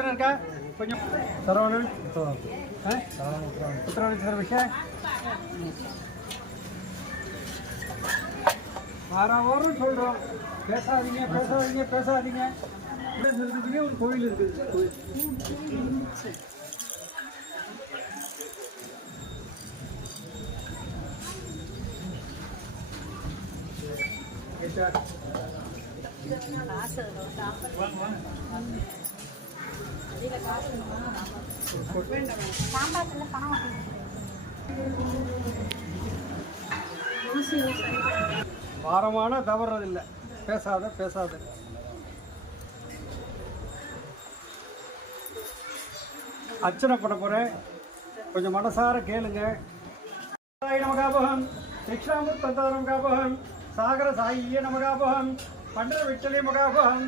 இருக்கா கொஞ்சம் சரவணன் உத்தரவாதம் விஷயம் வாரம் சொல்கிறோம். பேசாதீங்க பேசாதீங்க பேசாதீங்க. ஒரு கோயில் இருக்குது. வாரமான தவறதில்லை. பேசாத பேசாத. அர்ச்சனை பண்ண போகிறேன், கொஞ்சம் மனசார கேளுங்க. நமகாபகம் தக்ஷாமுத்தந்தரம் காபகம் சாகர சாயிய நமகாபகம் பண்டர விட்டலே மகாபகம்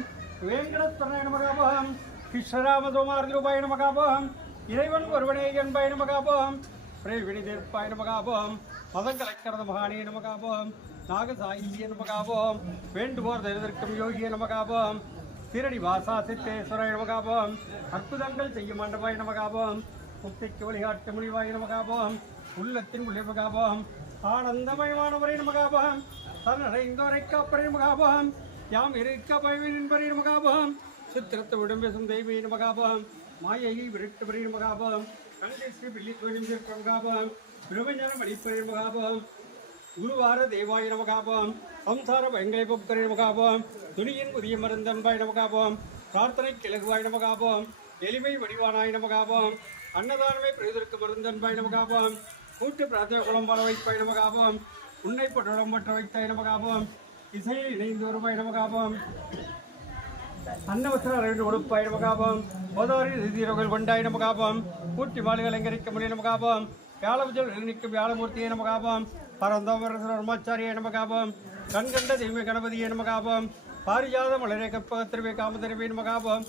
வேங்கடத்தரண நமகாபகம் கிருஷ்ணராமதோமார்திரூபாய நமகாபகம் இறைவன் ஒருவனே என்பாய நமகாபகம் பிரேவினிதேற்பாய நமகாபகம் மதங்கலைக்கிறது மகானே நமகாபகம் நாகசாயிய நமகாபகம் வேண்டுவோர் எதிர்க்கும் யோகிய நமகாபகம் திரடி வாசா சித்தேஸ்வராய நமகாபகம் அற்புதங்கள் செய்யும் மண்டபாய நமகாபகம் முக்திக்கு வழிகாட்டு முடிவாய நமகாபகம் உள்ளத்தின் உள்ளே மகாபகம் ஆனந்தமயமானவரை நமகாபகம் தன்னடைந்தோரை காப்பரை மகாபகம் யாம் இருக்க பயவின்பரை நமகாபகம் சித்திரத்தை விடம்பேசும் தெய்வீ நமகாபகம் மாயையை விரட்டுபரை நமகாபகம் கண்டை ஸ்ரீ பில்லி கோயிலும் மகாபகம் பிரபஞ்சனம் அடிப்பரை மகாபகம் குருவார தேவாய நமகாபகம் சம்சார பயங்கரை பொக்கரை நமகாபகம் துணியின் புதிய மருந்தன்பாய் நமகாபகம் பிரார்த்தனை கிழகுவாய் நமகாபகம் எளிமை வடிவானாய் நமகாபகம் அன்னதானமே பிரதிற்கு மருந்தன்பாய் நமகாபகம் கூட்டு பிரார்த்தனை குளம்பால வைப்பாய் நமகாபகம் உன்னை பட்டடம் பற்ற வைத்தாய் நமகாபகம் இசையை இணைந்து வருவாய் நமகாபகம் அன்னவசர அரவிந்து கொடுப்பாய் நமகாபகம் போதாரி நிதியர்கள் கொண்டாய் நமகாபகம் கூட்டி மாளிகை அலங்கரிக்க முடிய நமகாபகம் வியாழபுஜல் நிற்கும் வியாழமூர்த்தியை நமகாபகம் பரந்தவரமாச்சாரியை நமகாபகம் கண்கண்ட தெய்வ கணபதியை நமகாபகம் பாரிஜாத மலரே கற்பகத்திருவே காமத்திருவே நமகாபகம்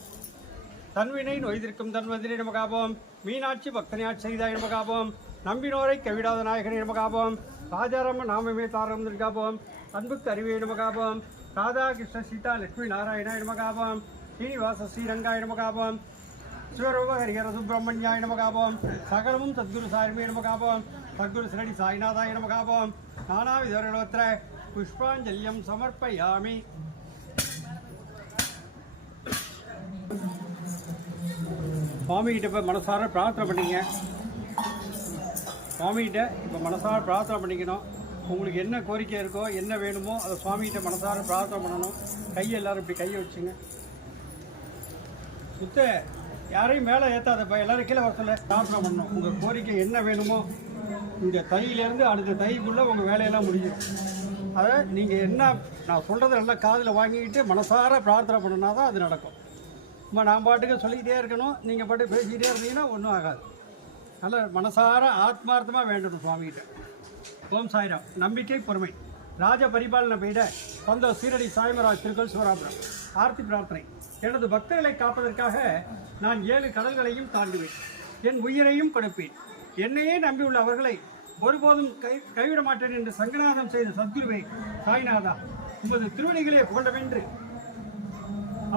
தன்வினை நொய்திருக்கும் தன்வந்திரை நமகாபகம் மீனாட்சி பக்தனியாட்சி செய்தாய் நமகாபகம் நம்பினோரை கவிடாத நாயகனை நமகாபகம் ராஜாராம நாமமே தாரம் நமகாபகம் அன்புக்கு அறிவே நமகாபகம் ராதாகிருஷ்ண சீதா லட்சுமி நாராயணாய நமகாபகம் ஸ்ரீனிவாச ஸ்ரீரங்காய நமகாபகம் சிவரூப ஹரிஹர சுப்பிரமணியாய நமகாபகம் சகலமும் சத்குரு சாரிமே நமகாபகம் சத்குரு சிரடி சாய்நாதாய நமகாபகம் நானாவிதோத்திர புஷ்பாஞ்சல்யம் சமர்ப்பயாமி. சுவாமிகிட்ட இப்போ மனசார பிரார்த்தனை பண்ணிங்க. சுவாமிகிட்ட இப்போ மனசார பிரார்த்தனை பண்ணிக்கணும். உங்களுக்கு என்ன கோரிக்கை இருக்கோ என்ன வேணுமோ அதை சுவாமிகிட்ட மனசார பிரார்த்தனை பண்ணணும். கையை எல்லோரும் இப்படி கையை வச்சுங்க. சுத்த யாரையும் மேலே ஏற்றாதப்ப எல்லோரும் கீழே வர சொல்ல பிரார்த்தனை பண்ணணும். உங்கள் கோரிக்கை என்ன வேணுமோ இந்த தையிலேருந்து அடுத்த தைக்குள்ளே உங்கள் வேலையெல்லாம் முடியும். அதை நீங்கள் என்ன நான் சொல்கிறத நல்லா காதில் வாங்கிக்கிட்டு மனசார பிரார்த்தனை பண்ணினா தான் அது நடக்கும். நான் பாட்டுக்கு சொல்லிக்கிட்டே இருக்கணும், நீங்கள் பாட்டு பேசிக்கிட்டே இருந்தீங்கன்னா ஒன்றும் ஆகாது. நல்லா மனசார ஆத்மார்த்தமாக வேண்டணும் சுவாமிகிட்ட. ஓம் சாய்ராம். நம்பிக்கை பொறுமை ராஜ பரிபாலனை பெய்த சொந்த சீரடி சாய்மராஜ் திருக்கோள் சிவராபுரம். ஆர்த்தி பிரார்த்தனை. எனது பக்தர்களை காப்பதற்காக நான் 7 கடல்களையும் தாண்டுவேன், என் உயிரையும் கொடுப்பேன். என்னையே நம்பியுள்ள அவர்களை ஒருபோதும் கைவிட மாட்டேன் என்று சங்கநாதம் செய்த சத்குருவை சாய்நாதா உமது திருவடிகளே புகழவென்று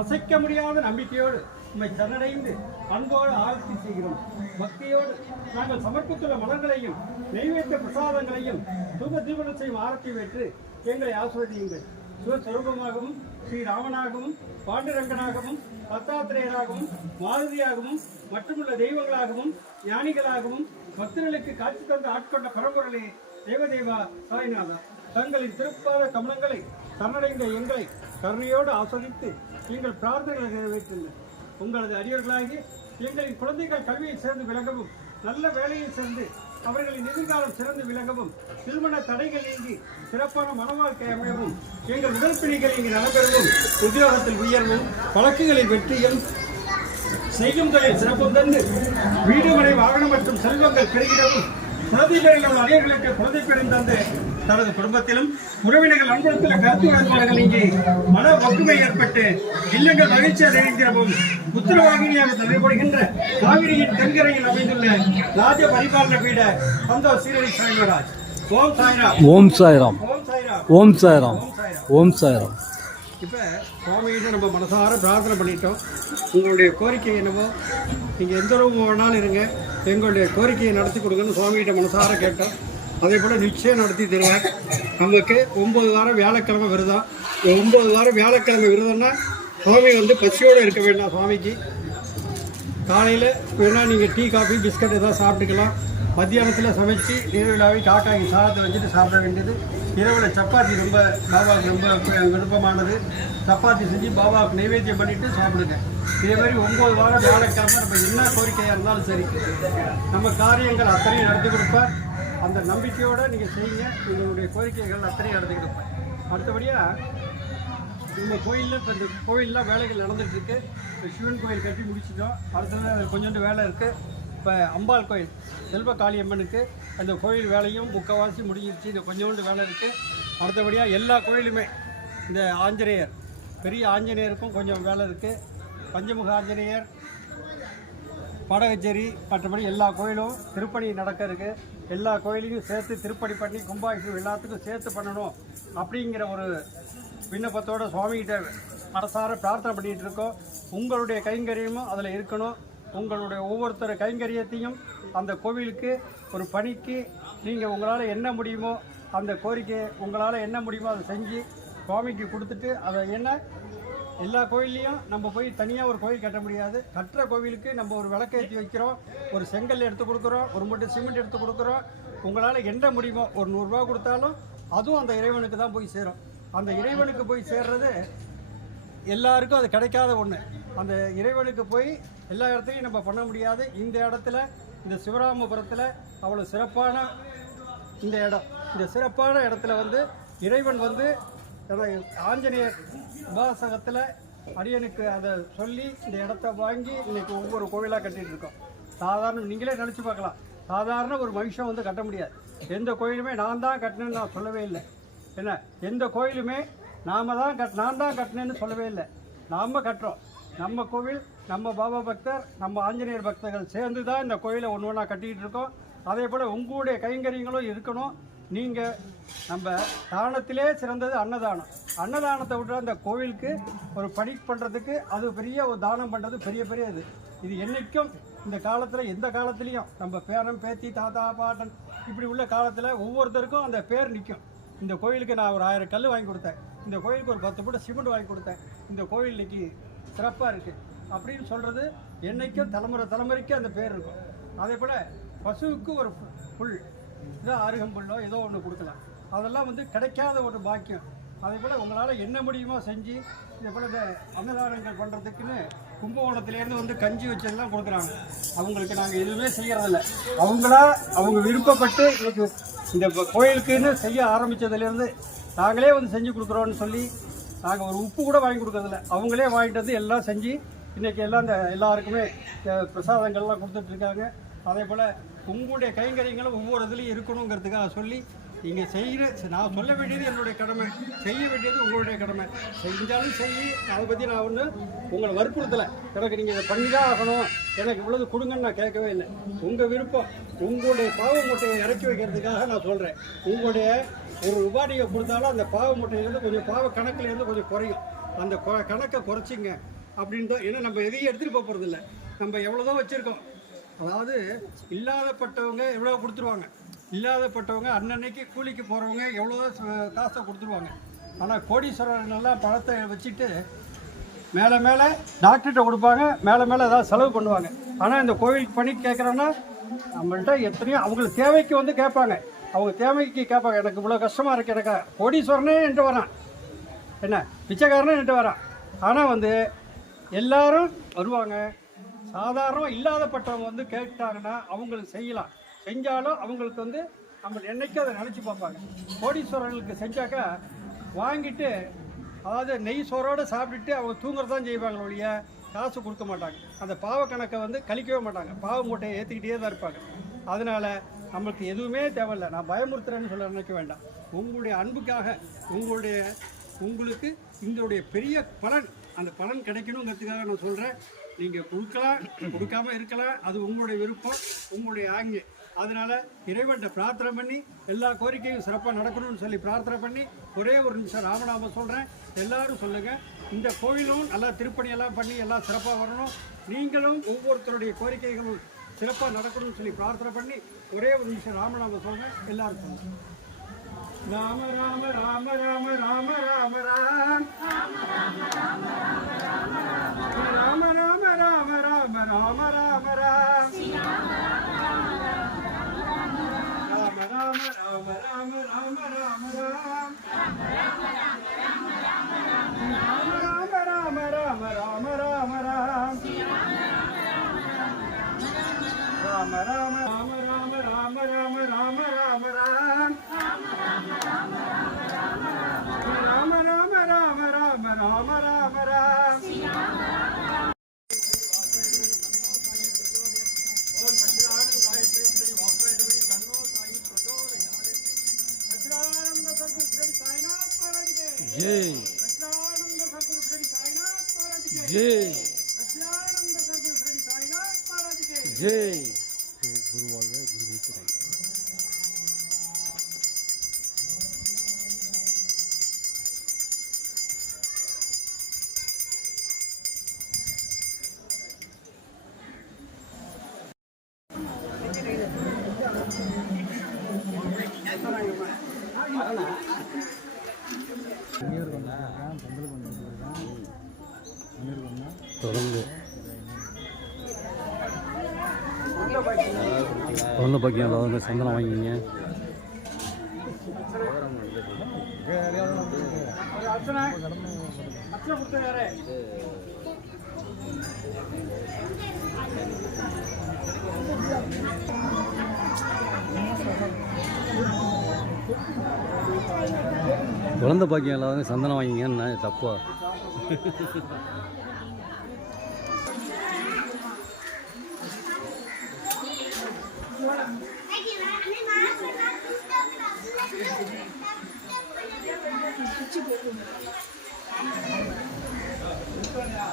அசைக்க முடியாத நம்பிக்கையோடு உண்மை சரணடைந்து அன்போடு ஆரத்தி செய்கிறோம். பக்தியோடு நாங்கள் சமர்ப்பித்துள்ள மலர்களையும் நெய்வேத்த பிரசாதங்களையும் தூப தீபனம் செய்யும் ஆரத்தி பெற்று எங்களை ஆசிர்வதியுங்கள். சிவஸ்வரூபமாகவும் ஸ்ரீராமனாகவும் பாண்டுரங்கனாகவும் தத்தாத்திரேயராகவும் மாருதியாகவும் மற்றுமுள்ள தெய்வங்களாகவும் ஞானிகளாகவும் பக்தர்களுக்கு காட்சி தந்து ஆட்கொண்ட பரம்பொருளே தேவதேவா சாய்நாதா தங்களின் திருப்பாத கமலங்களை சரணடைந்த எங்களை கருணையோடு ஆஸ்வதித்து எங்கள் பிரார்த்தனைகளை நிறைவேற்றுங்கள். உங்களது அடியவர்களாகி எங்களின் குழந்தைகள் கல்வியை சேர்ந்து விளங்கவும் நல்ல வேலையை சேர்ந்து அவர்களின் எதிர்காலம் சிறந்து விளங்கவும் திருமண தடைகள் நீங்கி சிறப்பான மன வாழ்க்கை அமையவும் எங்கள் உடல் பிணிகள் இங்கு நடைபெறவும் உத்தியோகத்தில் உயர்வும் வழக்குகளில் வெற்றியும் செய்யும் தொழில் சிறப்பும் தந்து வீடு மனை வாகனம் மற்றும் செல்வங்கள் பெருகிடவும் குழந்தைகள் அடியர்களுக்கு குழந்தை பெறும் தந்து தனது குடும்பத்திலும் உறவினர்கள் அன்புறுத்துள்ள கருத்து உடன்பாடுகள் இங்கே மன ஒற்றுமை ஏற்பட்டு இல்லங்கள் மகிழ்ச்சி அடைகிறவும் உத்தரவாகினியாக நடைபெறுகின்ற காவிரியின் தென்கரையில் அமைந்துள்ள ராஜ பரிபாலன பீட சொந்த சீரடி சாய்மராஜ். ஓம் சாய்ராம். ஓம் சாய்ராம். ஓம் சாய்ராம். ஓம் சாய்ராம். ஓம் சாய்ராம். இப்போ சுவாமிகிட்ட நம்ம மனசார பிரார்த்தனை பண்ணிட்டோம். உங்களுடைய கோரிக்கை என்னவோ நீங்கள் எந்த ரூபம் வேணாலும் இருங்க, எங்களுடைய கோரிக்கையை நடத்தி கொடுங்கன்னு சுவாமிகிட்ட மனசார கேட்டோம். அதே போல் நிச்சயம் நடத்தி தருவார். நமக்கு 9 வாரம் வியாழக்கிழமை விரதம். 9 வாரம் வியாழக்கிழமை விரதம்னா சுவாமி வந்து பசியோடு இருக்க வேண்டாம். சுவாமிக்கு காலையில் வேணால் நீங்கள் டீ காஃபி பிஸ்கட் எதாவது சாப்பிட்டுக்கலாம். மத்தியானத்தில் சமைச்சு நீர்விழாவை காக்காய்க்கு சாதத்தை வச்சுட்டு சாப்பிட வேண்டியது. இரவில் சப்பாத்தி ரொம்ப பாபாவுக்கு ரொம்ப விருப்பமானது. சப்பாத்தி செஞ்சு பாபாவுக்கு நைவேத்தியம் பண்ணிவிட்டு சாப்பிடுங்க. இதே மாதிரி 9 வாரம் வியாழக்கிழமை நம்ம என்ன கோரிக்கையாக இருந்தாலும் சரி, நம்ம காரியங்கள் அத்தனையும் நடத்தி கொடுப்பார். அந்த நம்பிக்கையோடு நீங்கள் செய்யுங்க. உங்களுடைய கோரிக்கைகள் அத்தனையும் நடத்தி கொடுப்பார். அடுத்தபடியாக இந்த கோயிலில் இப்போ இந்த கோயிலெலாம் வேலைகள் நடந்துகிட்ருக்கு. இப்போ சிவன் கோயில் கட்டி முடிச்சிட்டோம். அடுத்தது கொஞ்சோண்டு வேலை இருக்குது. இப்போ அம்பாள் கோயில் செல்வ காளியம்மனுக்கு அந்த கோயில் வேலையும் முக்கால்வாசி முடிஞ்சிருச்சு. இந்த கொஞ்சோண்டு வேலை இருக்குது. அடுத்தபடியாக எல்லா கோயிலுமே இந்த ஆஞ்சநேயர் பெரிய ஆஞ்சநேயருக்கும் கொஞ்சம் வேலை இருக்குது. பஞ்சமுக ஆஞ்சநேயர், படகச்சேரி, மற்றபடி எல்லா கோயிலும் திருப்பணி நடக்க இருக்குது. எல்லா கோயிலையும் சேர்த்து திருப்பணி பண்ணி கும்பாபிஷேகம் எல்லாத்துக்கும் சேர்த்து பண்ணணும் அப்படிங்கிற ஒரு விண்ணப்பத்தோடு சுவாமிகிட்ட மனசார பிரார்த்தனை பண்ணிகிட்டு இருக்கோம். உங்களுடைய கைங்கரியமும் அதில் இருக்கணும். உங்களுடைய ஒவ்வொருத்தர் கைங்கரியத்தையும் அந்த கோவிலுக்கு ஒரு பணிக்கு நீங்கள் உங்களால் என்ன முடியுமோ அந்த கோரிக்கை உங்களால் என்ன முடியுமோ அதை செஞ்சு சுவாமிக்கு கொடுத்துட்டு அதை என்ன எல்லா கோயில்லையும் நம்ம போய் தனியாக ஒரு கோயில் கட்ட முடியாது. கட்டுற கோவிலுக்கு நம்ம ஒரு விளக்கேற்றி வைக்கிறோம், ஒரு செங்கல் எடுத்து கொடுக்குறோம், ஒரு மூட்டை சிமெண்ட் எடுத்து கொடுக்குறோம். உங்களால் என்ன முடியுமோ ஒரு 100 ரூபா கொடுத்தாலும் அதுவும் அந்த இறைவனுக்கு தான் போய் சேரும். அந்த இறைவனுக்கு போய் சேர்றது எல்லாருக்கும் அது கிடைக்காத ஒன்று. அந்த இறைவனுக்கு போய் எல்லா இடத்துலையும் நம்ம பண்ண முடியாது. இந்த இடத்துல இந்த சிவராமபுரத்தில் அவ்வளோ சிறப்பான இந்த இடம், இந்த சிறப்பான இடத்துல வந்து இறைவன் வந்து ஆஞ்சநேயர் உபாசகத்தில் அடியனுக்கு அதை சொல்லி இந்த இடத்த வாங்கி இன்றைக்கி ஒவ்வொரு கோவிலாக கட்டிகிட்டு இருக்கோம். சாதாரண நீங்களே நினச்சி பார்க்கலாம், சாதாரண ஒரு மனுஷன் வந்து கட்ட முடியாது. எந்த கோயிலுமே நான் தான் கட்டினேன்னு நான் சொல்லவே இல்லை. என்ன எந்த கோயிலுமே நான் தான் கட்டினேன்னு சொல்லவே இல்லை. நாம் கட்டுறோம். நம்ம கோவில், நம்ம பாபா பக்தர், நம்ம ஆஞ்சநேயர் பக்தர்கள் சேர்ந்து தான் இந்த கோயிலை ஒன்று ஒன்றா கட்டிக்கிட்டு இருக்கோம். அதே போல் உங்களுடைய கைங்கரியங்களும் இருக்கணும். நீங்கள் நம்ம தானத்திலே சிறந்தது அன்னதானம். அன்னதானத்தை விட்டு அந்த கோவிலுக்கு ஒரு பணி பண்ணுறதுக்கு அது பெரிய ஒரு தானம் பண்ணுறது பெரிய இது என்றைக்கும் இந்த காலத்தில் எந்த காலத்துலேயும் நம்ம பேரன் பேத்தி தாத்தா பாட்டன் இப்படி உள்ள காலத்தில் ஒவ்வொருத்தருக்கும் அந்த பேர் நிற்கும். இந்த கோயிலுக்கு நான் ஒரு 1000 கல் வாங்கி கொடுத்தேன், இந்த கோயிலுக்கு ஒரு 10 மூட்டை சிமெண்ட் வாங்கி கொடுத்தேன், இந்த கோயில் இன்னைக்கு சிறப்பாக இருக்குது அப்படின்னு சொல்கிறது என்றைக்கும் தலைமுறைக்கு அந்த பேர் இருக்கும். அதே போல் பசுவுக்கு ஒரு புல், ஏதோ அருகம்புல்லோ ஏதோ ஒன்று கொடுக்கலாம். அதெல்லாம் வந்து கிடைக்காத ஒரு பாக்கியம். அதே போல் உங்களால் என்ன முடியுமோ செஞ்சு இதே போல் இந்த அன்னதானங்கள் பண்ணுறதுக்குன்னு கும்பகோணத்துலேருந்து வந்து கஞ்சி வச்சதெல்லாம் கொடுக்குறாங்க. அவங்களுக்கு நாங்கள் எதுவுமே செய்கிறதில்ல. அவங்க விருப்பப்பட்டு இன்னைக்கு இந்த கோயிலுக்குன்னு செய்ய ஆரம்பித்ததுலேருந்து நாங்களே வந்து செஞ்சு கொடுக்குறோன்னு சொல்லி நாங்கள் ஒரு உப்பு கூட வாங்கி கொடுக்குறதில்ல. அவங்களே வாங்கிட்டு வந்து எல்லாம் செஞ்சு இன்றைக்கி எல்லாம் இந்த எல்லாருக்குமே பிரசாதங்கள்லாம் கொடுத்துட்ருக்காங்க. அதே போல் உங்களுடைய கைங்கரியங்களும் ஒவ்வொரு இதுலேயும் இருக்கணுங்கிறதுக்காக சொல்லி நீங்கள் செய்கிற, நான் சொல்ல வேண்டியது என்னுடைய கடமை, செய்ய வேண்டியது உங்களுடைய கடமை. செஞ்சாலும் செய்ய, அதை பற்றி நான் ஒன்று உங்களை வற்புறுத்தலை. எனக்கு நீங்கள் இதை பண்ணி தான் ஆகணும், எனக்கு இவ்வளவு கொடுங்கன்னு நான் கேட்கவே இல்லை. உங்கள் விருப்பம், உங்களுடைய பாவ மூட்டையை இறக்கி வைக்கிறதுக்காக நான் சொல்கிறேன். உங்களுடைய ஒரு ரூபாய் நீங்கள் கொடுத்தாலும் அந்த பாவ மூட்டையிலேருந்து கொஞ்சம் பாவ கணக்குலேருந்து கொஞ்சம் குறையும். அந்த கணக்கை குறைச்சிங்க அப்படின்னு தான். ஏன்னா நம்ம எதையும் எடுத்துகிட்டு போக போகிறதில்ல. நம்ம எவ்வளோதான் வச்சுருக்கோம். அதாவது இல்லாதப்பட்டவங்க எவ்வளோ கொடுத்துருவாங்க, இல்லாதப்பட்டவங்க அன்னன்னைக்கு கூலிக்கு போகிறவங்க எவ்வளோ காசை கொடுத்துருவாங்க. ஆனால் கோடீஸ்வரர்கள்லாம் பணத்தை வச்சுட்டு மேலே டாக்டர்கிட்ட கொடுப்பாங்க, மேலே ஏதாவது செலவு பண்ணுவாங்க. ஆனால் இந்த கோவிலுக்கு பண்ணி கேட்குறோன்னா நம்மள்கிட்ட எத்தனையோ அவங்களுக்கு தேவைக்கு வந்து கேட்பாங்க. அவங்க தேவைக்கு கேட்பாங்க, எனக்கு இவ்வளோ கஷ்டமாக இருக்குது, எனக்கு கோடீஸ்வரனே என்று வரான், என்ன பிச்சைக்காரனே என்று வரான். ஆனால் வந்து எல்லாரும் வருவாங்க. சாதாரணமாக இல்லாதப்பட்டவங்க வந்து கேட்டாங்கன்னா அவங்களுக்கு செய்யலாம். செஞ்சாலும் அவங்களுக்கு வந்து நம்ம என்னைக்கும் அதை நினச்சி பார்ப்பாங்க. கோடீஸ்வரர்களுக்கு செஞ்சாக்கா வாங்கிட்டு, அதாவது நெய் சோறோடு சாப்பிட்டுட்டு அவங்க தூங்குறதான் செய்வாங்க ஒழிய காசு கொடுக்க மாட்டாங்க. அந்த பாவ கணக்கை வந்து கழிக்கவே மாட்டாங்க. பாவ மூட்டையை ஏற்றிக்கிட்டே தான் இருப்பாங்க. அதனால் நம்மளுக்கு எதுவுமே தேவையில்லை. நான் பயமுறுத்துறேன்னு சொல்ல நினைக்க வேண்டாம். உங்களுடைய அன்புக்காக உங்களுக்கு இதனுடைய பெரிய பலன், அந்த பலன் கிடைக்கணுங்கிறதுக்காக நான் சொல்கிறேன். நீங்கள் கொடுக்கலாம், கொடுக்காம இருக்கலாம், அது உங்களுடைய விருப்பம், உங்களுடைய ஆங்கு. அதனால் இறைவன்கிட்ட பிரார்த்தனை பண்ணி எல்லா கோரிக்கையும் சிறப்பாக நடக்கணும்னு சொல்லி பிரார்த்தனை பண்ணி ஒரே ஒரு நிமிஷம் ராமநாமம் சொல்கிறேன். எல்லாரும் சொல்லுங்கள். இந்த கோயிலும் நல்லா திருப்பணியெல்லாம் பண்ணி எல்லாம் சிறப்பாக வரணும். நீங்களும் ஒவ்வொருத்தருடைய கோரிக்கைகளும் சிறப்பாக நடக்கணும்னு சொல்லி பிரார்த்தனை பண்ணி ஒரே ஒரு நிமிஷம் ராமநாமம் சொல்கிறேன். எல்லாரும் சொல்லுங்கள். ராம ராம ராம ராம ராம ராம ராம் ராம ராம ராம ராம ராம ராம ராம் ராம ராம ராம ராம ராம ராம ராம் ராம ராம ராம ராம ராம ராம் ராம ராம ராம ராம ராம ராம ராம ராம ராம் ராம ராம ராம ராம ராம ராம ராம். जय जय जय गुरुवार गुरु தொடர்ந்து ஒன்று பாக்கியம் வந்து சந்தனம் வாங்கிங்க. குழந்தை பாக்கியம் இல்லாதவங்க சந்தனம் வாங்கிங்கன்னு தப்பா?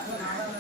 Thank you.